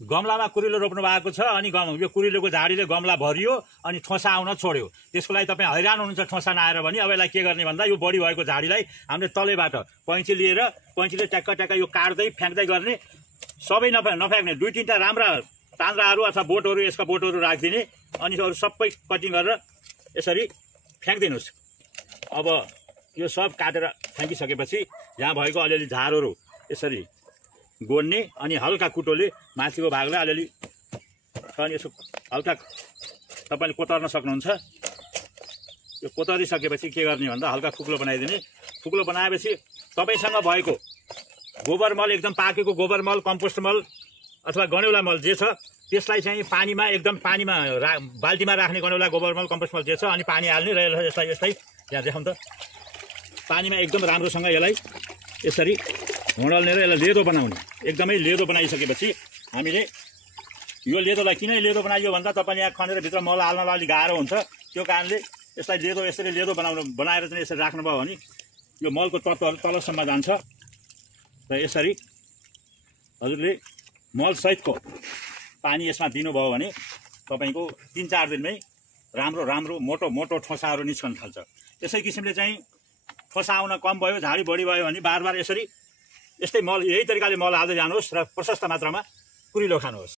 गमलामा कुरिलो रोप्नु भएको छ अनि यो कुरिलोको झाडीले गमला भरियो अनि ठोसा आउन छोड्यो। त्यसको लागि तपाईँ हैरान हुनुहुन्छ ठोसा नआएर भने। अब यसलाई के गर्ने भन्दा यो बढी भएको झाडीलाई हामीले तलैबाट पैँची लिएर पैँचीले ट्याक्क ट्याक्क यो काट्दै फ्याँक्दै गर्ने। सबै नफ्याँक्ने, 2-3टा राम्रा तान्द्राहरू अथवा बोटहरू, यसका बोटहरू राखिदिने अनि अरू सबै कटिङ गरेर यसरी फ्याँक्दिनुहोस्। अब यो सब काटेर फ्याँकिसकेपछि यहाँ भएको अलिअलि झारहरू यसरी गोड्ने अनि हल्का कुटोले माथिको भागलाई अलिअलि अनि यसो हल्का तपाईँले कोतर्न सक्नुहुन्छ। यो कोतरिसकेपछि के गर्ने भन्दा हल्का खुक्लो बनाइदिने। खुक्लो बनाएपछि तपाईँसँग भएको गोबर मल, एकदम पाकेको गोबर मल, कम्पोस्ट मल अथवा गनेउला मल जे छ त्यसलाई चाहिँ पानीमा एकदम बाल्टीमा राख्ने गनेउला गोबर मल कम्पोस्ट मल जे छ अनि पानी हाल्ने र यसलाई यहाँ देखाउँ त। पानीमा एकदम राम्रोसँग यसलाई यसरी होडल्ने र यसलाई लेदो बनाउने। एकदमै लेदो बनाइसकेपछि हामीले यो लेदोलाई किन लेदो बनाइयो भन्दा तपाईँले यहाँ खनेर भित्र मल हाल्नलाई अलिक गाह्रो हुन्छ। त्यो कारणले यसलाई यसरी लेदो बनाएर चाहिँ यसरी राख्नुभयो भने यो मलको तत्त्वहरू तलसम्म जान्छ र यसरी हजुरले मलसहितको पानी यसमा दिनुभयो भने तपाईँको 3-4 दिनमै राम्रो मोटो मोटो ठोसाहरू निस्कन थाल्छ। त्यसै किसिमले चाहिँ ठोसा आउन कम भयो, झाडी बढी भयो भने बार यसरी यस्तै मल, यही तरिकाले मल हाल्दै जानुहोस् र प्रशस्त मात्रामा कुरिलो खानुहोस्।